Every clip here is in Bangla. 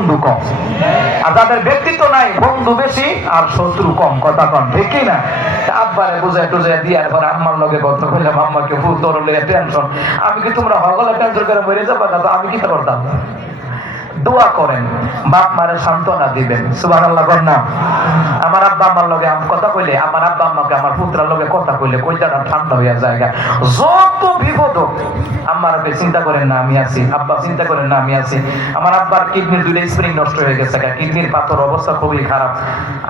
বন্ধু কম, আর যাদের ব্যক্তিত্ব নাই বন্ধু বেশি আর শত্রু কম। কথা কম, ঠিক কি না? আব্বারে বুঝাই টুজাই দিয়ার পরে আম্মার লগে কথা কইলাম, আম্মাকে ফুল তোর টেনশন, আমি কি তোমরা হগলে টেনশন করে মরে যাবা না, তো আমি কি করতাম? দোয়া করেন, বাপ মারে সান্ত্বনা দিবেন। সুবহানাল্লাহ বলেন না? আমার আব্বা আম্মার লগে কথা কইলে, আমার আব্বা আম্মাকে আমার পুত্রার লগে কথা কইলে কইটাটা ঠান্ডা হইয়া যায়। যত বিপদ আম্মার চিন্তা করেন না আমি আছি, আব্বা চিন্তা করেন না আমি আছি। আমার আব্বার কিডনির দুইটা স্প্রিং নষ্ট হয়ে গেছে, কিডনির পাথর অবস্থা খুবই খারাপ,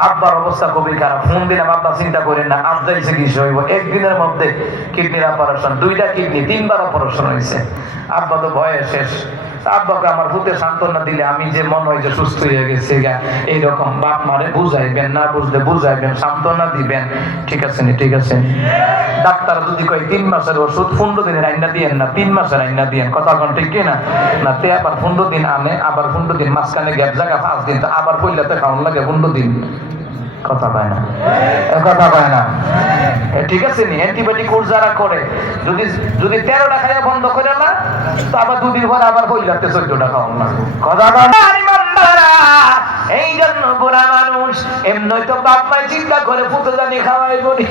আব্বার অবস্থা খুবই খারাপ। ফোন দিলাম, আব্বা চিন্তা করেন না, আব্বা চিকিৎসা হইব একদিনের মধ্যে। কিডনির অপারেশন, দুইটা কিডনি 3 বার অপারেশন হয়েছে। আব্বা তো ভয়ে শেষ। আব্বাকে আমার ভূতে সান্ত্বনা দিলে আমি যে মনে হয় যে সুস্থ হয়ে গেছে, এইরকম বাপ মারে বুঝাইবেন, না বুঝলে বুঝাইবেন, সান্ত্বনা দিবেন। ঠিক আছে নি? ঠিক আছে। ডাক্তার যদি কয় 3 মাসের ওষুধ 15 দিনের আইনা দিয়েন না, 3 মাসের আইনা দিয়েন। কথা কোন ঠিক কিনা? না তে আবার 15 দিন আনে, আবার 15 দিন মাঝখানে গ্যাপ জায়গা 5 দিন, তো আবার পইলাতে খাওয়ান লাগে 15 দিন। কথা পায় না, কথা পায় না। ঠিক আছে নি? অ্যান্টিবায়োটিক কোর্স যারা করে, যদি যদি 13টা খাইয়া বন্ধ করে না, তো আবার 2 দিন পর আবার পইলাতে 14টা খাওয়ান না। কথা পায় না। এই জন্য বুড়া মানুষ এমনি তো বাপ মাই চিন্তা করে পুতো জানি খাওয়াই বলি।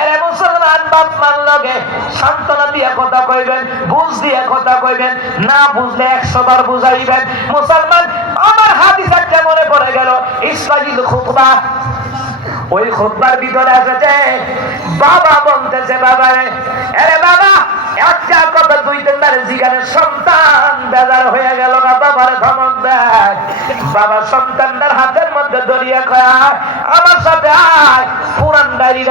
এরে মুসলমান, বাপ মার লগে সান্ত্বনা দিয়া কথা কইবেন, বুঝ দিয়া কথা কইবেন, না বুঝলে 100 বার বুঝাইবেন। মুসলমান, আমার হাদিস একটা মনে পড়ে গেল, ইসমাইল খুতবা। ওই খুতবার ভিতরে আছে বাবা বলতেছে, বাবারে, আরে বাবা একটা কথা 2-3 জিগারে, সন্তান বেজার হয়ে গেল, বাবার ধমক দেয়। বাবা সন্তানদের হাতের মধ্যে ধরিয়া কয়, আমার সাথে আয়, পুরান ডায়রি